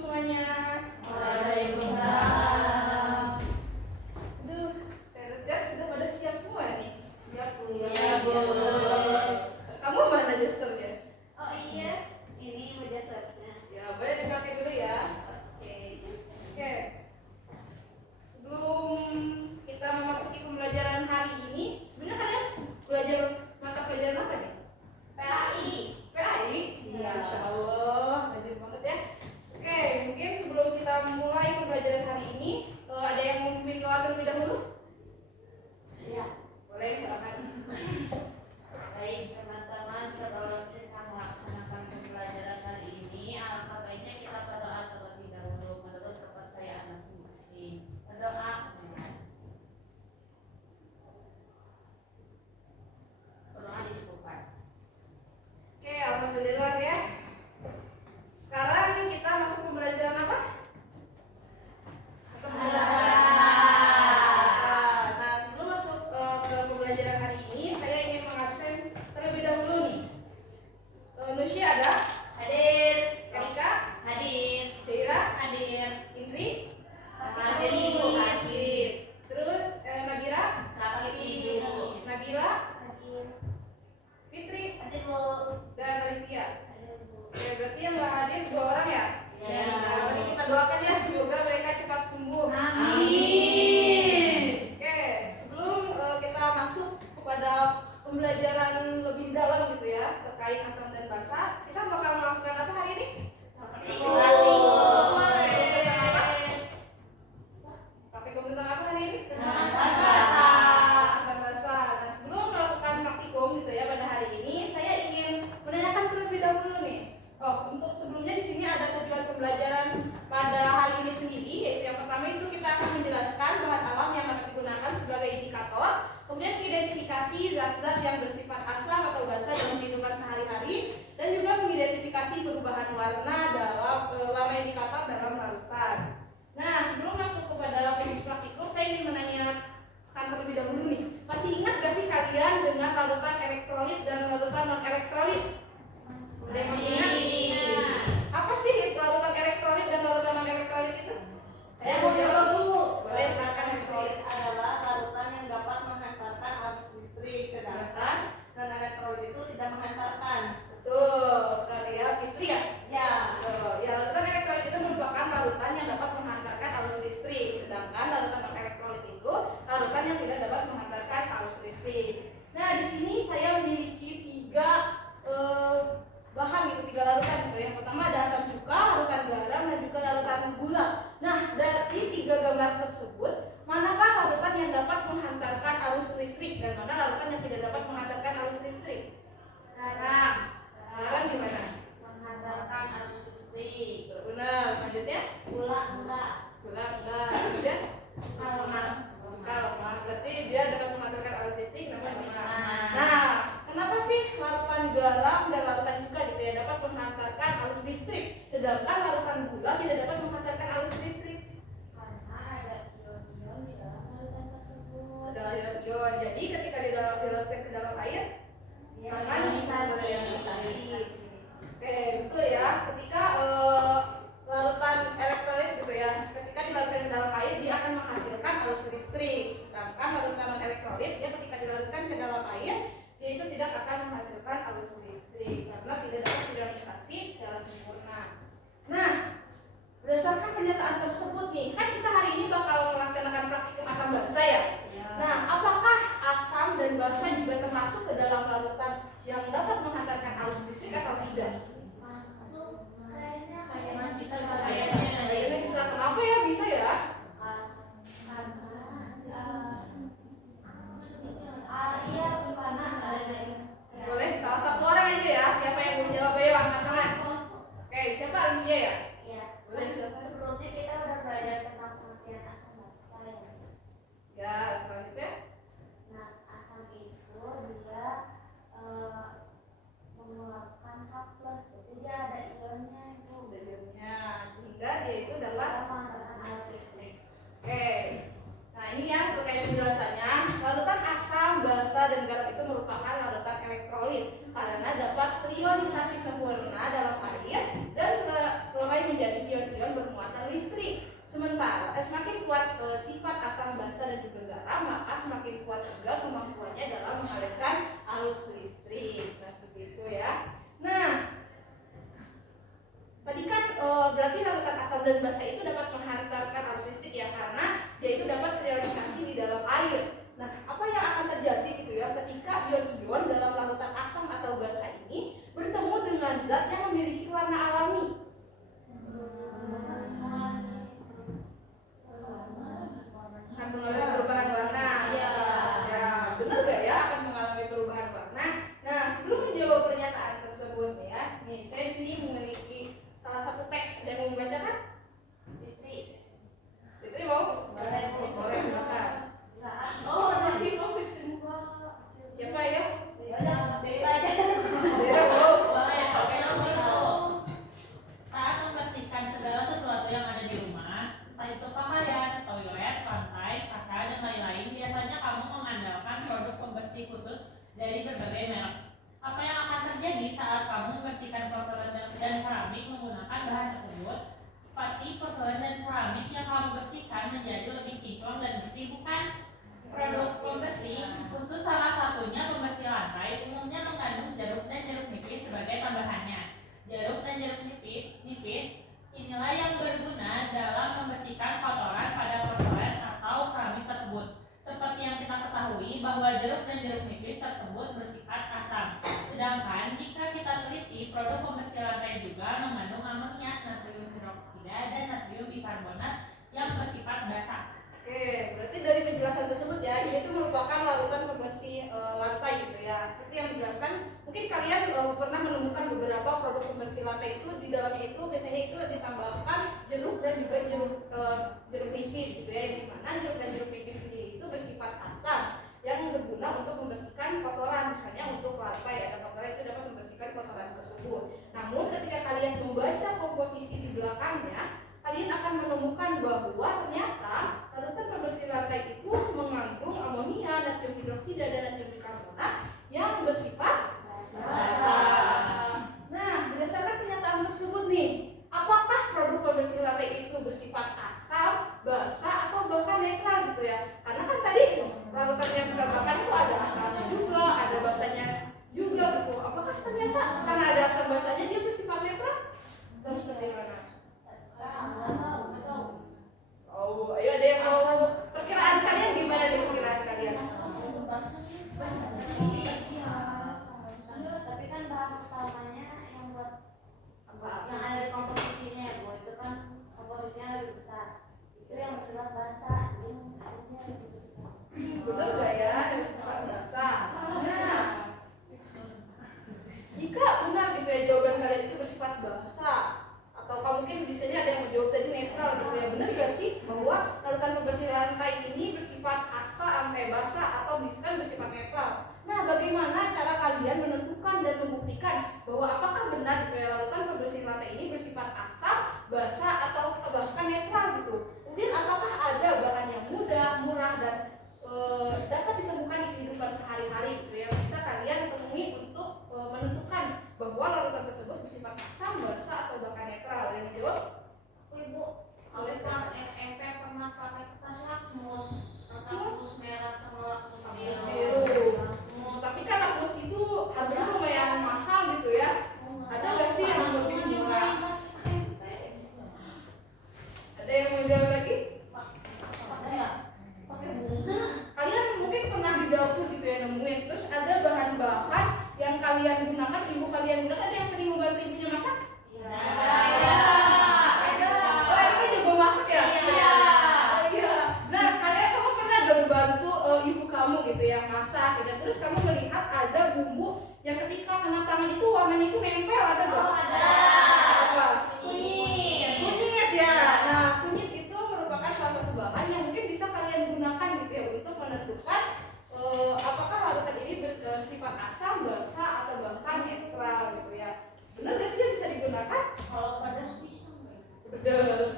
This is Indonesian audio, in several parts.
semuanya. Waalaikumsalam. Aduh, saya lihat sudah pada siap semua nih. Siap, Bu. Iya, Bu. Kamu mana jesternya? Oh iya, ini jasadnya. Ya, boleh dipakai dulu ya. Oke. Oke. Sebelum kita memasuki pembelajaran hari ini, sebenarnya kalian belajar mata pelajaran apa nih? PAI. PAI? Iya. Masya Allah, rajin banget ya. Oke, mungkin sebelum kita mulai pembelajaran hari ini, ada yang mau memimpin doa terlebih dahulu? Siap. Boleh, silakan. Baik teman-teman, sebelum kita melaksanakan pembelajaran hari ini, alangkah baiknya kita berdoa terlebih dahulu menurut kepercayaan masing-masing. Berdoa. Berdoa disebutkan. Oke, alhamdulillah ya. Sekarang kita masuk pembelajaran apa? Nah, sebelum masuk ke pembelajaran hari ini, saya ingin mengabsen terlebih dahulu nih. Nushi ada? Hadir. Erika? Hadir. Deira? Hadir. Indri? Hadir, Ibu. Sakit. Terus Nabira? Sakit, Ibu. Nabila? Hadir. Fitri? Hadir, Bu. Dan Olivia? Hadir, Bu. Oke, berarti yang nggak hadir 2 orang ya? Ya. Nah, mari kita doakan ya, semoga mereka cepat sembuh. Amin. Oke, sebelum kita masuk kepada pembelajaran lebih dalam gitu ya terkait asam dan basa, kita bakal melakukan apa hari ini? Praktikum. Praktikum tentang apa hari ini? Tentang asam basa. Asam basa. Nah, sebelum melakukan praktikum gitu ya pada hari ini, saya ingin menanyakan terlebih dahulu nih. Oh, untuk sebelumnya di sini ada tujuan pembelajaran pada hari ini sendiri, yaitu yang pertama itu kita akan menjelaskan bahan alam yang akan digunakan sebagai indikator, kemudian mengidentifikasi zat-zat yang bersifat asam atau basa dalam kehidupan sehari-hari, dan juga mengidentifikasi perubahan warna dalam warna indikator dalam larutan. Nah, sebelum masuk kepada praktikum, saya ingin menanyakan terlebih dahulu nih. Masih ingat gak sih kalian dengan larutan elektrolit dan larutan non-elektrolit? Ada yang masih ingat? Apa sih larutan elektrolit dan larutan non-elektrolit itu? Saya mau jawab dulu. Boleh, silakan. Elektrolit adalah larutan yang dapat menghantarkan arus listrik, sedangkan non-elektrolit itu tidak menghantarkan. Betul sekali ya, Fitri ya? Ya. Ya, larutan elektrolit itu merupakan larutan yang dapat menghantarkan arus listrik, sedangkan larutan non-elektrolit itu larutan yang tidak dapat menghantarkan arus listrik. Nah, di sini saya memiliki 3 bahan gitu, 3 larutan gitu. Yang pertama ada asam cuka, larutan garam, dan juga larutan gula. Nah, dari 3 gambar tersebut, manakah larutan yang dapat menghantarkan arus listrik dan mana larutan yang tidak dapat menghantarkan arus listrik? Garam. Garam gimana? Menghantarkan arus listrik. Benar. Selanjutnya Gula enggak. gula enggak. Kemudian Lemah. lemah. Berarti dia dapat menghantarkan arus listrik, namun lemah. Lemah. Nah, kenapa sih larutan garam dan larutan cuka gitu ya dapat menghantarkan arus listrik, sedangkan larutan gula tidak dapat menghantarkan arus listrik? Karena ada ion-ion di dalam larutan tersebut. Adalah ion. Jadi ketika dilarutkan ke dalam air, Dia akan ionisasi. Oke, betul ya. Ketika larutan elektrolit gitu ya, ketika dilarutkan ke dalam air dia akan menghasilkan arus listrik. Sedangkan larutan non elektrolit dia ketika dilarutkan ke dalam air dia itu tidak akan menghasilkan arus listrik karena tidak dapat ionisasi secara sempurna. Nah, berdasarkan pernyataan tersebut nih, kan kita hari ini bakal melaksanakan praktikum asam basa ya. Nah, apakah asam dan basa juga termasuk ke dalam larutan yang dapat menghantarkan arus listrik atau tidak? Kayaknya bisa. Kenapa ya bisa ya? Boleh salah satu orang aja ya. Siapa yang mau jawab ayo angkat tangan. Oke, siapa Alicia ya? Boleh silakan. Sebelumnya kita udah belajar tentang pengertian asam basa ya. Ya, selanjutnya. Nah, asam itu dia mengeluarkan H+, jadi dia ada ionnya itu. Bedanya sehingga dia itu dapat. Bisa menghantarkan arus listrik. Oke. Nah, ini ya terkait penjelasannya. Larutan asam, basa, dan garam itu merupakan larutan elektrolit karena dapat terionisasi sempurna dalam air dan terlebih menjadi ion-ion bermuatan listrik. Sementara semakin kuat sifat asam basa dan juga garam, maka semakin kuat juga kemampuannya dalam mengalirkan arus listrik. Nah, seperti itu ya. Nah, tadi kan berarti larutan asam dan basa itu dapat menghantarkan arus listrik ya, karena dia itu dapat terrealisasi di dalam air. Nah, apa yang akan terjadi gitu ya ketika ion-ion dalam larutan asam atau basa ini bertemu dengan zat yang memiliki warna alami? Akan mengalami perubahan warna. Ya, benar gak ya akan mengalami perubahan warna? Nah, sebelum menjawab pernyataan tersebut ya, nih saya di sini memiliki salah satu teks yang mau membacakan. Fitri mau? Boleh, silakan. Masih mau Siapa ya? daerah aja. Daerah mau? Boleh, oke, saat membersihkan segala sesuatu yang ada di rumah, entah itu pakaian, toilet, pantai, kaca, dan lain-lain, biasanya kamu mengandalkan produk pembersih khusus dari berbagai merek. Apa yang akan terjadi saat kamu membersihkan kotoran dan keramik menggunakan bahan tersebut? Pasti kotoran dan keramik yang kamu bersihkan menjadi lebih kinclong dan bersih, bukan? Produk pembersih khusus salah satunya pembersih lantai umumnya mengandung jeruk dan jeruk nipis sebagai tambahannya. Jeruk dan jeruk nipis inilah yang berguna dalam membersihkan kotoran pada kotoran atau keramik tersebut. Seperti yang kita ketahui bahwa jeruk dan jeruk nipis tersebut bersifat asam. Sedangkan jika kita teliti, produk pembersih lantai juga mengandung amonia, natrium hidroksida, dan natrium bikarbonat yang bersifat basa. Oke, berarti dari penjelasan tersebut ya, ini itu merupakan larutan pembersih lantai gitu ya. Seperti yang dijelaskan, mungkin kalian pernah menemukan beberapa produk pembersih lantai itu di dalamnya itu biasanya itu ditambahkan jeruk dan juga jeruk nipis gitu ya. Di mana jeruk dan jeruk nipis sendiri itu bersifat asam yang berguna untuk membersihkan kotoran, misalnya untuk lantai ada kotoran itu dapat membersihkan kotoran tersebut. Namun ketika kalian membaca komposisi di belakangnya, kalian akan menemukan bahwa ternyata larutan pembersih lantai itu mengandung amonia, natrium hidroksida, dan natrium bikarbonat yang bersifat basa. Nah, berdasarkan pernyataan tersebut nih, apakah produk pembersih lantai itu bersifat asam, basa, atau bahkan netral gitu ya? Karena kan tadi larutan yang kita bahkan itu ada asamnya juga, ada basanya juga gitu. Apakah ternyata karena ada asam basanya dia bersifat netral? Atau seperti mana? Oh, ayo ada yang mau perkiraan kalian gimana nih perkiraan kalian? Tapi kan bahan utamanya yang buat Apa? yang ada di komposisinya ya, Bu, itu kan komposisinya lebih besar. Itu yang bersifat basa, ini lebih besar. Benar nggak ya? Bersifat basa. Nah, jika benar gitu ya jawaban kalian itu bersifat basa, atau kamu mungkin di sini ada yang menjawab tadi netral gitu ya, benar gak sih bahwa larutan pembersih lantai ini bersifat basa atau bahkan bersifat netral? Nah, bagaimana cara kalian menentukan dan membuktikan bahwa apakah benar gitu ya larutan pembersih lantai ini bersifat asam, basa, atau bahkan netral gitu? Kemudian apakah ada bahan yang mudah, murah, dan dapat ditemukan di kehidupan sehari-hari gitu ya, bisa kalian temui untuk menentukan bahwa larutan tersebut bersifat asam, basa, atau bahkan netral? Ada yang menjawab? Ibu, aku pas SMP pernah pakai kertas lakmus merah sama lakmus biru. Tapi kan lakmus itu harganya lumayan mahal gitu ya. Ada nggak sih yang lebih murah? Ada yang mau jawab lagi? Pakai bunga. Kalian mungkin pernah di dapur gitu ya nemuin, terus ada bahan-bahan yang kalian gunakan, ibu kalian gunakan, ada yang sering membantu ibunya masak? Ada. Oh, ini juga masak ya? Iya. Iya. Nah, kamu pernah gak membantu ibu kamu gitu yang masak gitu, terus kamu melihat ada bumbu yang ketika kena tangan itu warnanya itu nempel, ada gak? Oh, ada. Apa? Kunyit. Kunyit ya. Nah, kunyit itu merupakan salah satu bahan yang mungkin bisa kalian gunakan gitu ya untuk menentukan apakah larutan ini bersifat asam, basa, atau bahkan netral gitu ya. Benar gak sih yang bisa digunakan? Kalau pedas bisa nggak?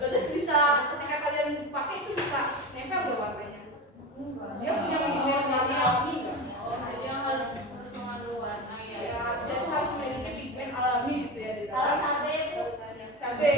Pedas bisa, ketika kalian pakai itu bisa nempel gak warnanya? Dia punya warna alami nggak? Oh, jadi yang harus mengandung warna ya. Ya, dia tuh harus memiliki pigmen alami gitu ya di Kalau dalam cabai itu cabai.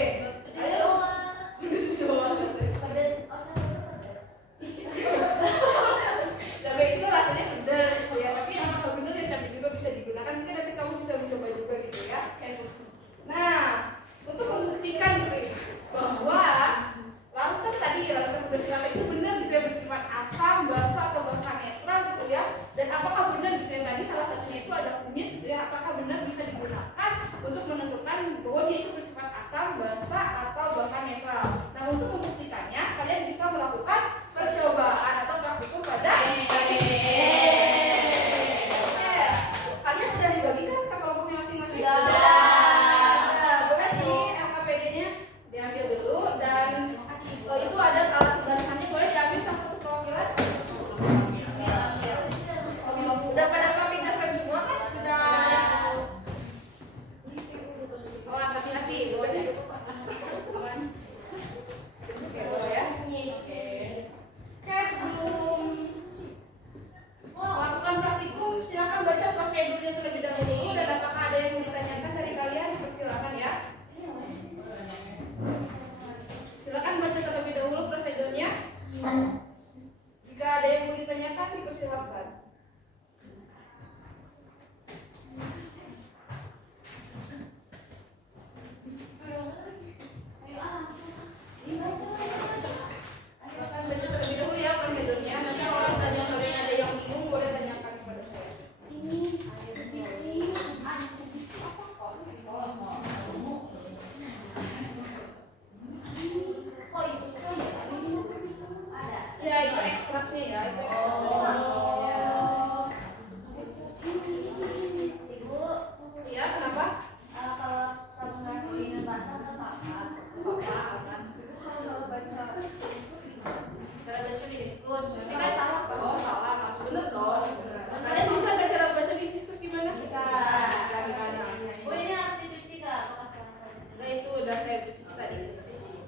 air cuci tadi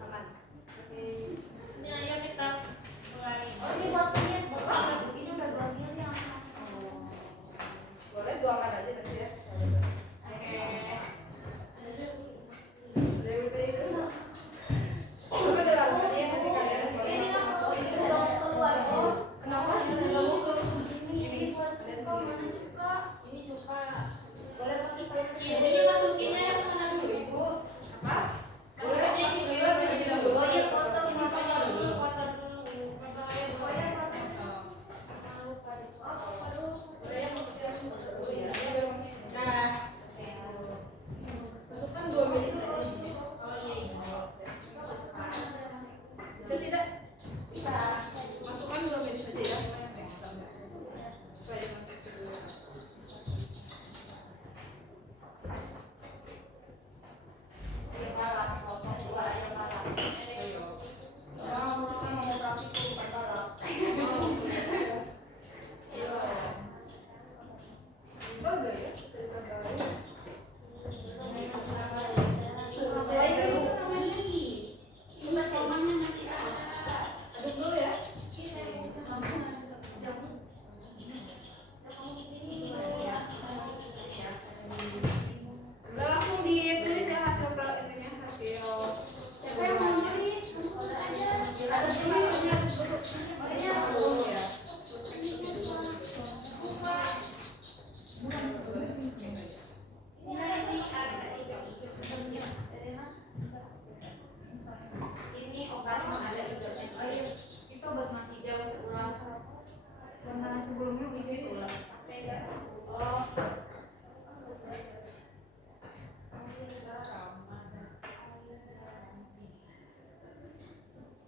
aman. Ini ayam kita mulai. Oh ini botolnya ini udah 2 mili yang Boleh tuangkan aja nanti ya. Oke. Coba ada lagunya yang tadi kalian boleh ini kan masuk. ini udah keluar. Oh Kenapa? ini buat cuka mana cuka? Ini coba. Boleh pakai kayak Jadi masukinnya yang mana dulu ibu? Apa? Boleh Boleh ini juga dari dulu. Oh iya potong Potong dulu, dulu. potong dulu. Potong aja dulu. Oh iya potong. Jangan lupa dipotong. Aduh. Boleh yang masukin dulu ya. Nah, Masukkan 2 mili itu. oh iya ibu. Bisa tidak? Bisa. Masukkan 2 mili saja ya. Supaya dikonteksi dulu. Ayo balap, potong dua ayo balap. Mau tapi tuh bukan balap. Bangga ya? Sesuai dulu nih. Cuma comannya masih ada. Aduk dulu ya. Udah langsung ditulis ya hasil ininya, hasil. Siapa yang mau nulis? Tulis aja. Ada tulisannya, aduk dulu. Orangnya Dulu ya. Ini ada hijau-hijau. Ini obat yang ada hijaunya. Oh iya, itu obat mah hijau seulas. Warna sebelumnya hijau itu. Oh.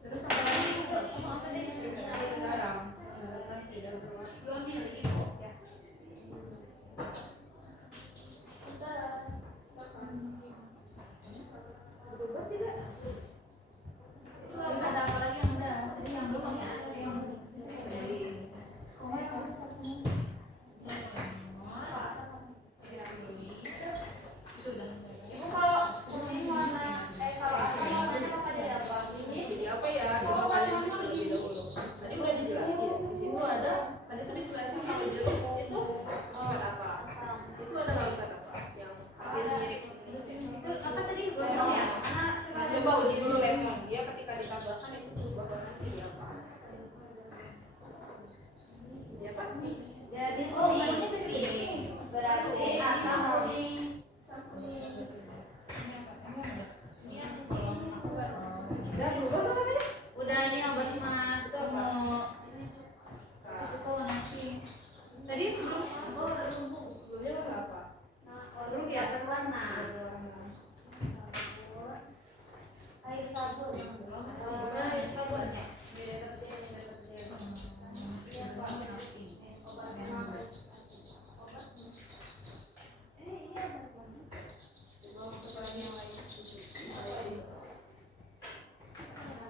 Terus apa lagi? Apa deh? Ini garam. Dua mili ibu. Ya. Berubah tidak? Terus ada apa lagi yang udah? Tadi yang belum ya ada yang Dari oh yang udah sini. Ibu kalau ini warna kalau asam warnanya pakai dari apa? Ini jadi apa ya? Coba kalian cek terlebih dahulu. Tadi udah dijelasin. Di situ ada, tadi tuh dijelasin kalau jeruk itu sifat apa? Di situ ada larutan apa? Yang hampir mirip Indonesia. itu apa tadi? Lemon ya? Mana Nah, coba uji dulu lemon. Dia ketika ditambahkan itu berubah warna jadi apa? Ya apa? jadi Oh, ini ini piring. berarti asam kuning. Udah berubah apa namanya? Udah ini obat mah. Itu warna pink. Tadi sebelumnya warna apa? Dulu di atas warna. Air sabun. Air sabun ya. Ini ada warna.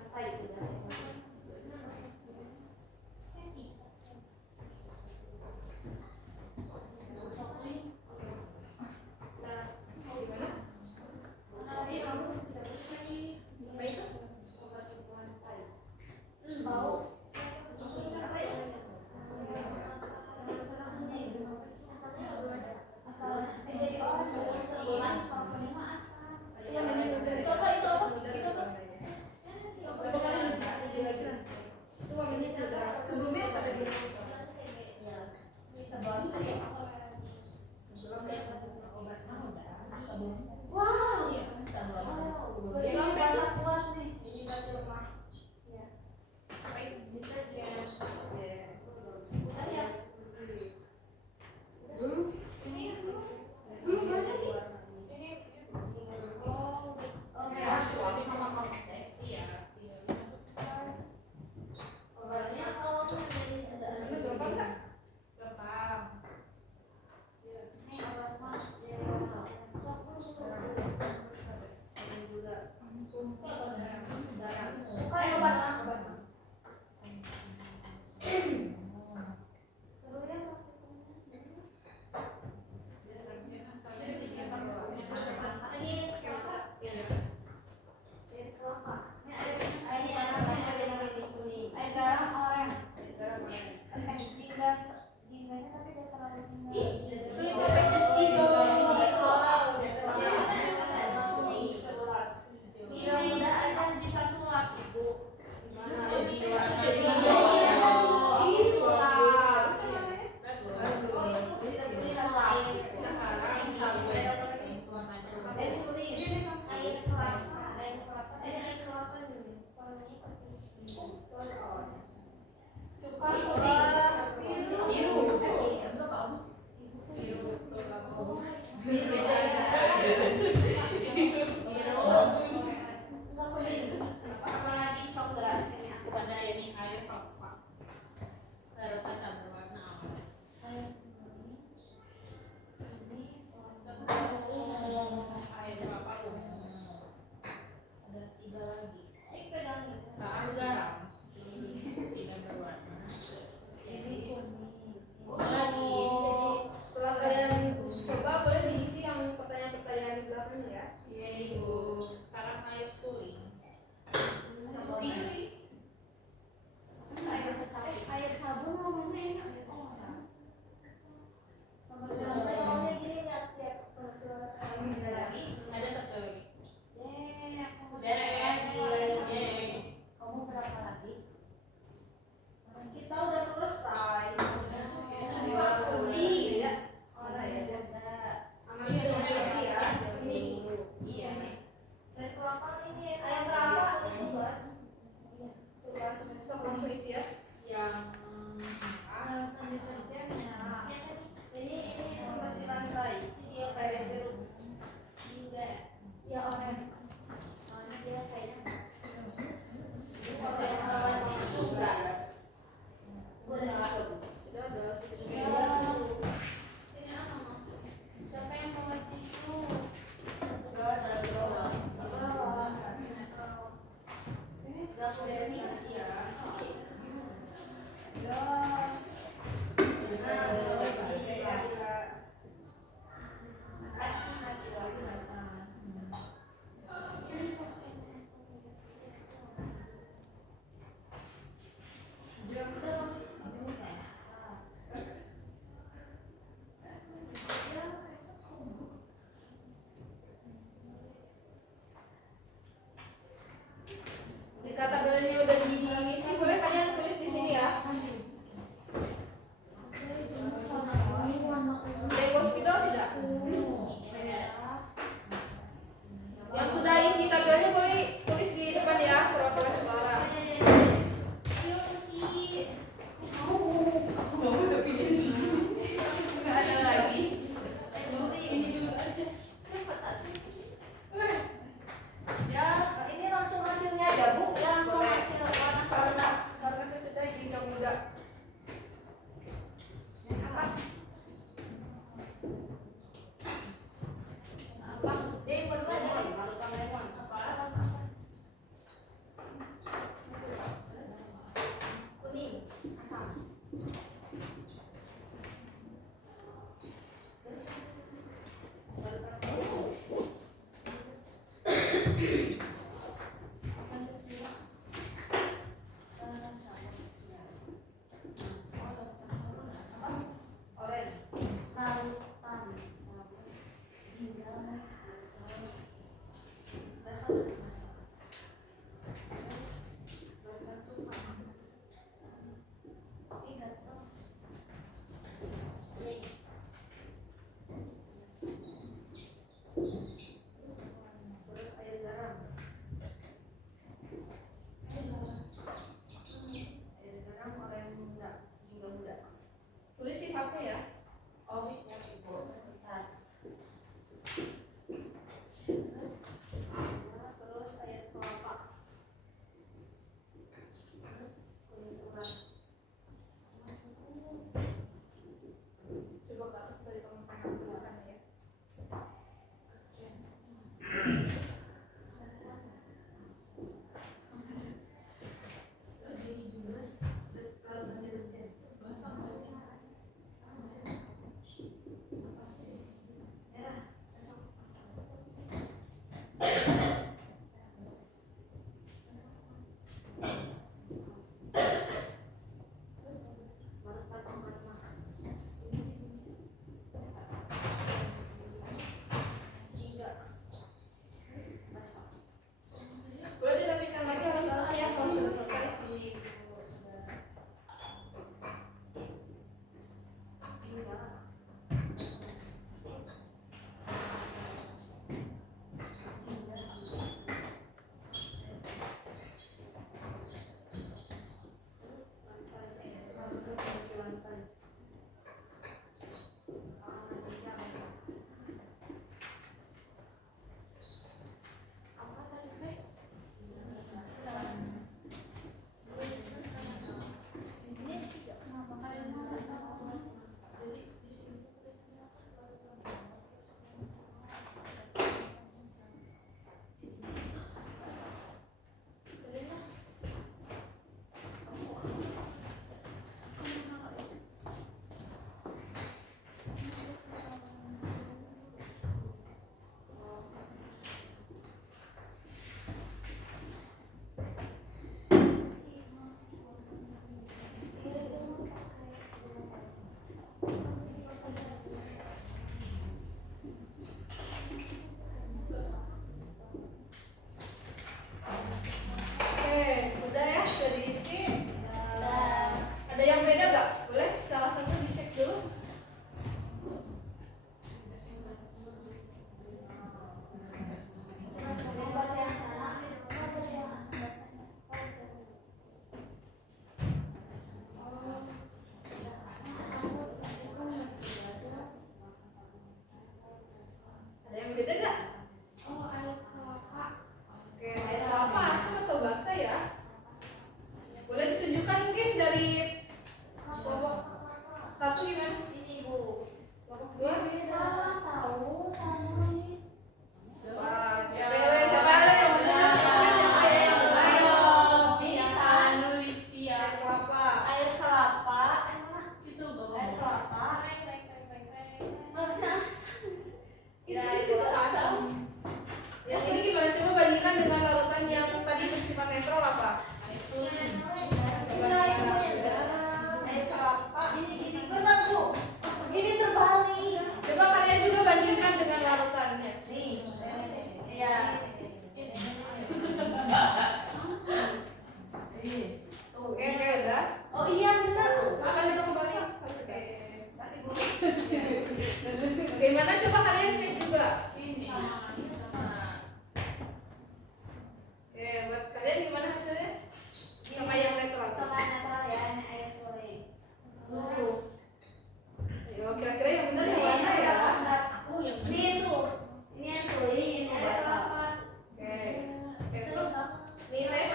Apa itu? Apa itu? Bau. Jadi orang sebelas sama lima asam. Yang ini udah. Itu apa? Itu apa? Itu apa? Itu kan udah dijelasin. Itu warnanya udah. Sebelumnya apa tadi? Wow. Sebelumnya Yang apa itu? rasa puas nih. Ini masih lemah. Ya. Apa itu? Deterjen. Ya. Udah ya. Dulu. Dulu mana nih? Oh, merah sama kamu. Obatnya kalau ada Ini gampang nggak? ini obat mah. Bukan obat mah. Sebelumnya ini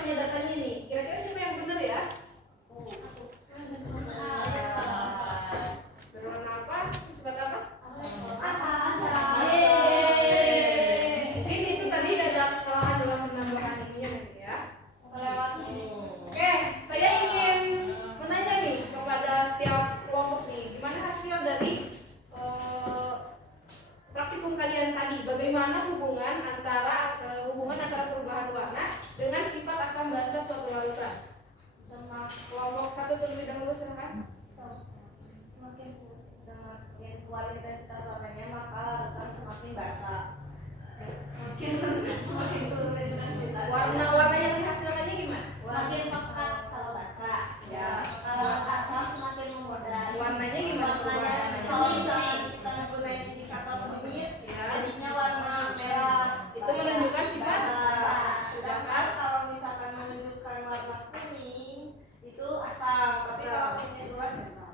namanya datanya nih? Kira-kira siapa yang benar ya? Berwarna apa? Sifat apa? Yeay. Mungkin itu tadi ada kesalahan dalam penambahan ininya nanti ya. Oke, saya ingin menanya nih kepada setiap kelompok nih, gimana hasil dari praktikum kalian tadi? Bagaimana hubungan antara perubahan warna dengan sifat asam basa suatu larutan? Kelompok satu terlebih dahulu, silakan. Semakin kuat intensitas warnanya maka larutan semakin basah. Semakin turun intensitas. Warna-warna yang dihasilkannya gimana? Semakin pekat kalau basah. Ya. Kalau asam semakin memudar. Warnanya gimana? Warnanya kalau misalnya kita menggunakan indikator kunyit, jadinya warna merah. Itu menunjukkan sifat basah. Sedangkan kalau misalkan menunjukkan warna kuning itu asam. Tapi kalau kunyit luas netral.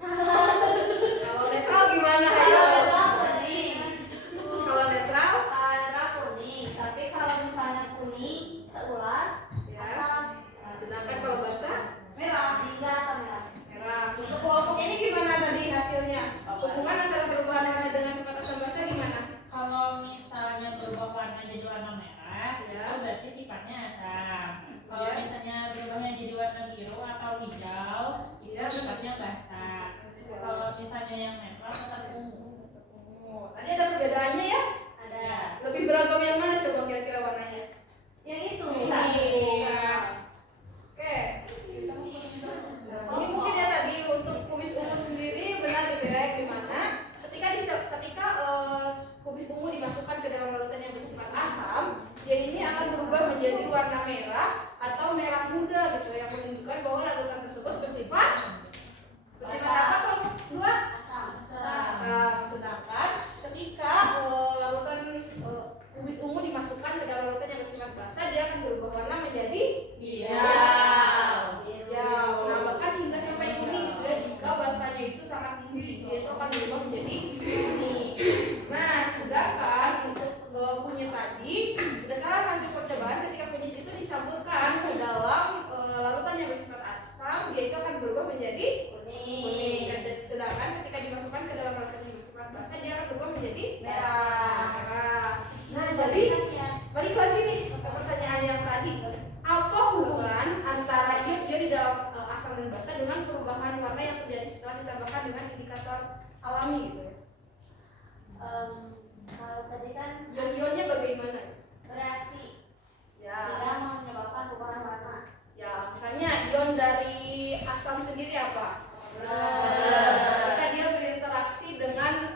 Kalau netral gimana? Ayo. Kalau netral? Kuning. Tapi kalau misalnya kuning seulas Ya. asam. Sedangkan kalau basah? Merah. Tiga atau merah. Merah. Untuk kelompok ini gimana tadi hasilnya? Hubungan antara perubahan warna dengan sifat asam basa gimana? Kalau misalnya berubah warna jadi warna merah, Ya. itu berarti sifatnya asam. Kalau Ya. misalnya berubahnya jadi warna biru atau hijau, itu Ya. sifatnya basah. Kalau misalnya yang netral tetap ungu. Tadi ada perbedaannya ya? Ada. Lebih beragam yang mana coba kira-kira warnanya? Yang itu. Iya. Oke. Ini mungkin ya tadi untuk kubis ungu sendiri benar gitu ya, yang dimana ketika kubis ungu dimasukkan ke dalam larutan yang bersifat asam, dia ini akan berubah menjadi warna merah atau merah muda gitu, yang menunjukkan bahwa larutan tersebut bersifat apa kelompok dua? Asam. Sedangkan ketika larutan kubis ungu dimasukkan ke dalam larutan yang bersifat basah, dia akan berubah warna menjadi hijau. Nah, bahkan hingga sampai kuning gitu ya, jika basahnya itu sangat tinggi, dia itu akan berubah menjadi kuning. Nah, sedangkan untuk kunyit tadi, berdasarkan hasil percobaan, ketika kunyit itu dicampurkan ke dalam larutan yang bersifat asam, dia itu akan berubah menjadi kuning. Dan sedangkan ketika dimasukkan ke dalam larutan yang bersifat basah, dia akan berubah menjadi merah. Nah, jadi balik lagi nih ke pertanyaan yang tadi. Apa hubungan antara ion-ion di dalam asam dan basa dengan perubahan warna yang terjadi setelah ditambahkan dengan indikator alami gitu ya? Kalau tadi kan Ion-ionnya bagaimana? bereaksi Ya, tidak menyebabkan perubahan warna. ya misalnya ion dari asam sendiri apa? Ketika dia berinteraksi dengan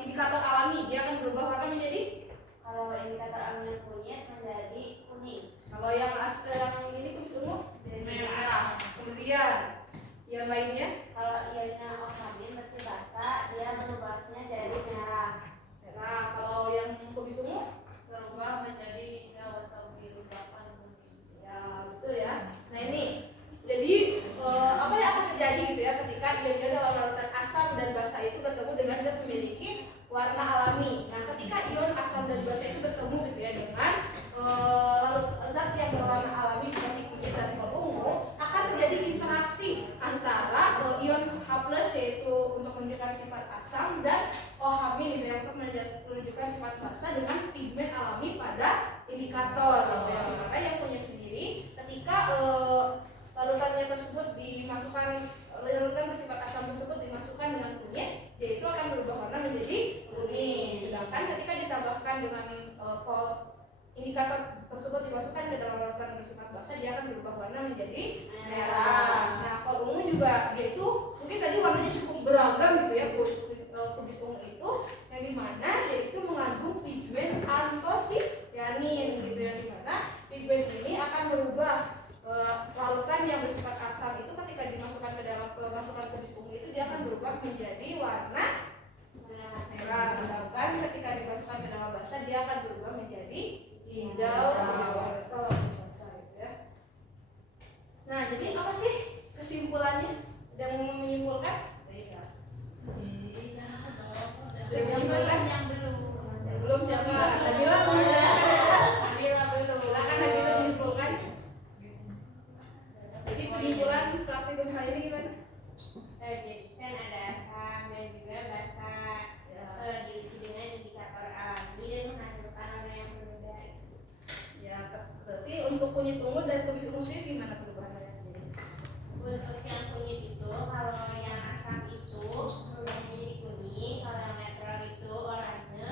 indikator alami, dia akan berubah warna menjadi? Kalau indikator alami kunyit menjadi kuning. Kalau yang ini kubis ungu? Merah. Kemudian yang lainnya? Kalau ionnya oxamin berarti basah, dia berubahnya jadi merah. Nah, kalau yang kubis ungu? Berubah menjadi hijau atau biru bahkan kuning. Ya, betul ya. Nah, ini jadi apa yang akan terjadi gitu ya ketika ion-ion dalam larutan asam dan basa itu bertemu dengan zat memiliki warna alami. Nah, ketika ion asam dan basa itu bertemu gitu ya dengan zat yang berwarna alami seperti kunyit dan kol ungu, akan terjadi interaksi antara ion H+ yaitu untuk menunjukkan sifat asam dan OH- gitu ya untuk menunjukkan sifat basa dengan pigmen alami pada indikator gitu ya. Maka yang kunyit sendiri ketika larutannya tersebut dimasukkan, larutan bersifat asam tersebut dimasukkan dengan kunyit, yaitu akan berubah warna menjadi kuning. Sedangkan ketika ditambahkan dengan indikator tersebut dimasukkan ke dalam larutan bersifat basa, dia akan berubah warna menjadi merah. Nah, kalau ungu juga dia itu mungkin tadi warnanya cukup beragam gitu ya, kubis ungu itu yang dimana dia itu mengandung pigmen antosianin gitu, yang dimana pigmen ini akan merubah larutan yang bersifat asam itu ketika dimasukkan ke dalam pemasukan kubis ungu itu dia akan berubah menjadi warna merah. Sedangkan ketika dimasukkan ke dalam basa dia akan berubah menjadi hijau atau basah gitu ya. Nah, jadi apa sih kesimpulannya? Ada kunyit ungu dan kunyit ungu sendiri gimana perubahannya? Untuk yang kunyit itu, kalau yang asam itu berubah menjadi kuning, kalau yang netral itu oranye,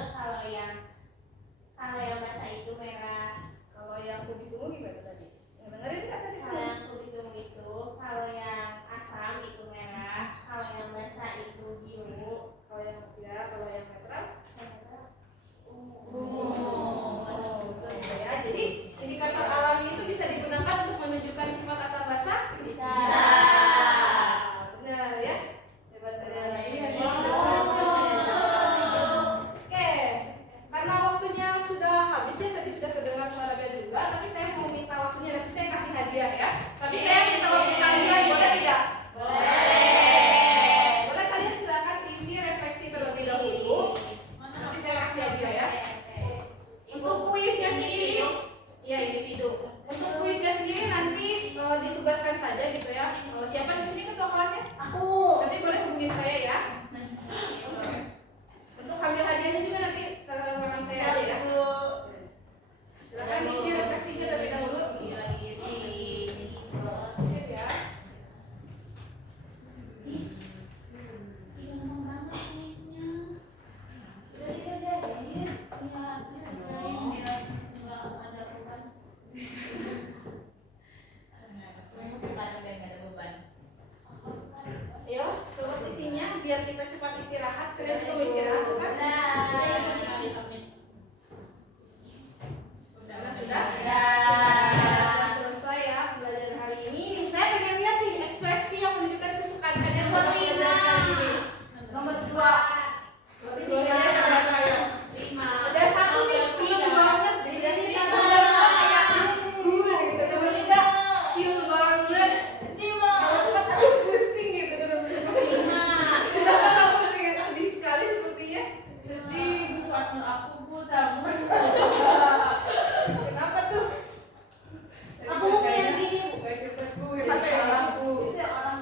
kalau yang basah itu merah. Kalau yang kubis ungu gimana tadi? Dengerin nggak tadi? Kalau yang kubis ungu itu, kalau yang asam itu merah, kalau yang basah itu biru. Kalau yang netral? Oh, Betul ya. Jadi indikator alami itu bisa digunakan untuk menunjukkan sifat asam basa? Bisa. Benar ya. Hebat kalian. Ini hasil Wow. Oke, karena waktunya sudah habis ya, tadi sudah kedengar suara bel juga, tapi saya mau minta waktunya, nanti saya kasih hadiah ya. Tapi saya minta waktu kalian, boleh tidak? Boleh kalian silakan isi refleksi terlebih dahulu. Nanti saya kasih hadiah ya. Untuk kuisnya sendiri, ya individu. Untuk kuisnya sendiri nanti ditugaskan saja gitu ya. Siapa di sini ketua kelasnya? Aku. Nanti boleh hubungin saya ya. Untuk sambil hadiahnya juga nanti telepon saya aja ya. Silakan isi refleksinya terlebih dahulu. Isi ya. Gampang banget kuisnya. Sudah dikerjain. Ya, Sudah ada beban. Ayo, surat isinya biar kita cepat istirahat. Kalian perlu istirahat bukan? Karena sudah selesai ya belajar hari ini. Nih, saya pengen lihat nih ekspresi yang menunjukkan kesukaan kalian pada pelajaran kali ini. Nomor 2. Nomor 2 kalian ada kayak 5. Ada satu nih seneng banget. Jadi udah kayak gitu. Nomor 3 chill banget. 5. Nomor 4 pusing gitu. Nomor 5. Kenapa kamu pengen sedih sekali sepertinya? Sedih, partner aku budak. Kenapa tuh? Aku mau yang gini. Bukan cepet gue. Kenapa ya aku? Itu ya orang.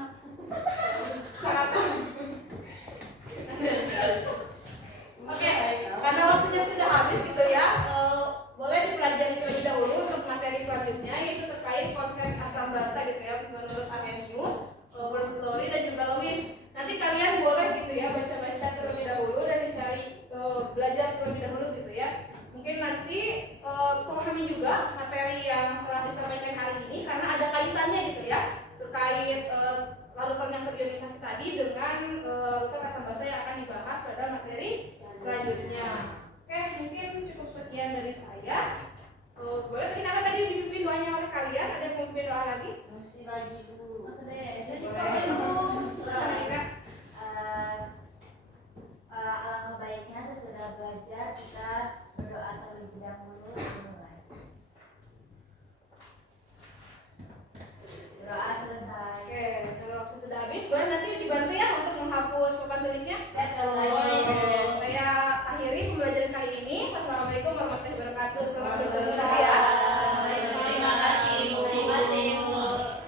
Sangat. Oke, karena waktunya sudah habis gitu ya, boleh dipelajari terlebih dahulu untuk materi selanjutnya, yaitu terkait konsep asam basa gitu ya, menurut Arrhenius, Bernoulli dan juga Lewis. Nanti kalian boleh gitu ya baca-baca terlebih dahulu dan mencari belajar terlebih dahulu gitu ya. Mungkin nanti pahami juga materi yang telah disampaikan hari ini karena ada kaitannya gitu ya, terkait larutan yang terionisasi tadi dengan larutan asam basa yang akan dibahas pada materi selanjutnya. Oke, mungkin cukup sekian dari saya. Boleh tadi dipimpin doanya oleh kalian? Ada yang mau pimpin doa lagi? Masih lagi Bu.